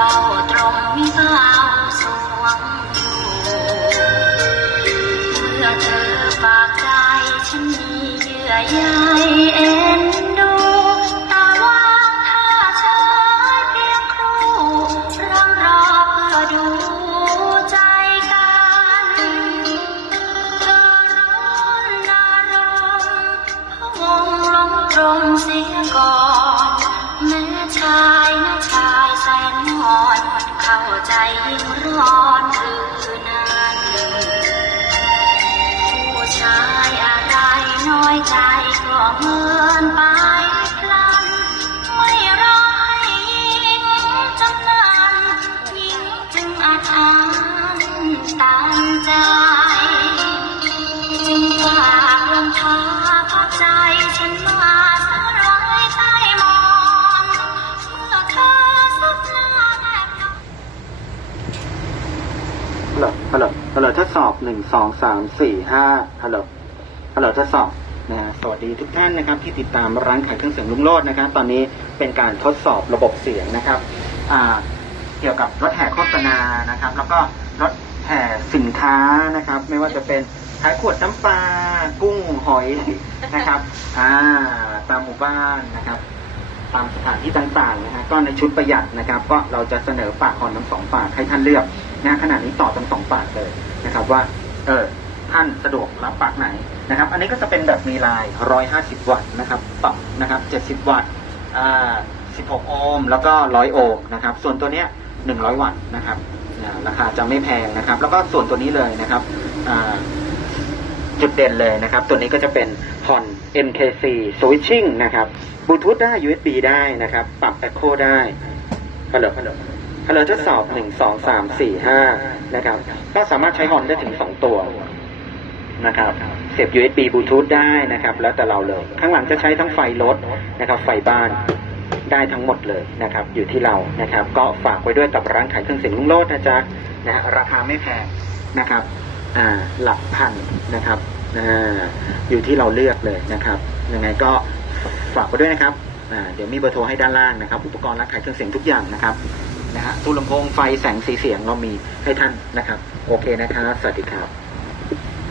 ฝ้าตรงมีสาสวงอยู่เมื่อเธอฝากใจฉันมีเยื่อใยเอนดูตาว่าเชยเพียงรูรังรอดูใจกันเธอร้อนนารมพะวงลงตรงสีาใจยิ่งร้อนคือนานผู้ชายอะไรน้อยใจก็เหมือนไป ฮัลโหลฮัลโหลทดสอบหนึ่งสองสามสี่ห้าฮัลโหลฮัลโหลทดสอบนะฮะสวัสดีทุกท่านนะครับ ที่ติดตามร้านขายเครื่องเสียงลุงโลดนะครับ ตอนนี้เป็นการทดสอบระบบเสียงนะครับอ่าเกี่ยวกับรถแห่โฆษณานะครับ แล้วก็รถแห่สินค้านะครับ ไม่ว่าจะเป็นขายขวดน้ำปลากุ้งหอยนะครับอ่าตามหมู่บ้านนะครับ ตามสถานที่ต่างๆนะฮะก็ในชุดประหยัดนะครับ ก็เราจะเสนอปากคอนทั้งสองปากให้ท่านเลือก นะขณะนี้ต่อทั้งสองปากเลยนะครับว่า เออท่านสะดวกรับปากไหนนะครับ อันนี้ก็จะเป็นแบบมีลาย 150 วัตต์นะครับปรับนะครับ 70 วัตต์อ่า16 โอห์มแล้วก็ 100 โอห์มนะครับ ส่วนตัวเนี้ย 100 วัตต์นะครับนะราคาจะไม่แพงนะครับ แล้วก็ส่วนตัวนี้เลยนะครับอ่าจุดเด่นเลยนะครับ ตัวนี้ก็จะเป็น HON MKC Switching นะครับบลูทูธได้ USB ได้นะครับ ปรับ Echo ได้ฮัลโหลฮัลโหล ฮัลโหลทดสอบ1 2 3 4 5นะครับ ก็สามารถใช้ HON ได้ถึง2ตัวนะครับเสียบ USB บลูทูธได้นะครับ แล้วแต่เราเลย ข้างหลังจะใช้ทั้งไฟรถนะครับ ไฟบ้านได้ทั้งหมดเลยนะครับ อยู่ที่เรานะครับ ก็ฝากไว้ด้วยกับร้านขายเครื่องเสียงลุงโลดนะจ๊ะนะราคาไม่แพงนะครับอ่าหลักพันนะครับอ่าอยู่ที่เราเลือกเลยนะครับยังไงก็ฝากไว้ด้วยนะครับอ่าเดี๋ยวมีเบอร์โทรให้ด้านล่างนะครับ อุปกรณ์ร้านขายเครื่องเสียงทุกอย่างนะครับ นะฮะตู้ลำโพงไฟแสงสีเสียงเรามีให้ท่านนะครับ โอเคนะครับ สวัสดีครับ